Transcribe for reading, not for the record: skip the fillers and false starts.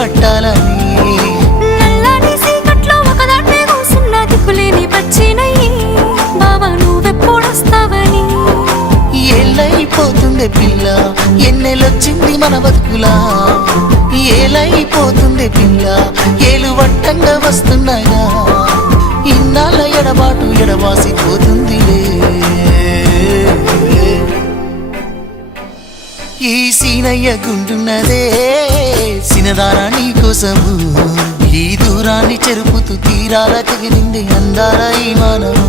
పట్టాలని నల్లని సీకట్లో ఒకదాన్నే కూసున్న దిక్కులేని పచ్చినయ్యి బావా నువ్వెప్పుడొస్తావని ఏళ్ళైపోతుండే పిల్ల ఎన్నెలొచ్చింది మన బతుకులా ఏలైపోతుండే పిల్ల ఏలు వట్టంగా వస్తున్నాయా ఇన్నాళ్ళ ఎడబాటు ఎడవాసిపోతుందిలే ఈ సీనయ్య గుండున్నదే సినదారా నీ కోసము ఈ దూరాన్ని చెరుపుతూ తీరాల తెగిరింది అందాల ఈ మానవు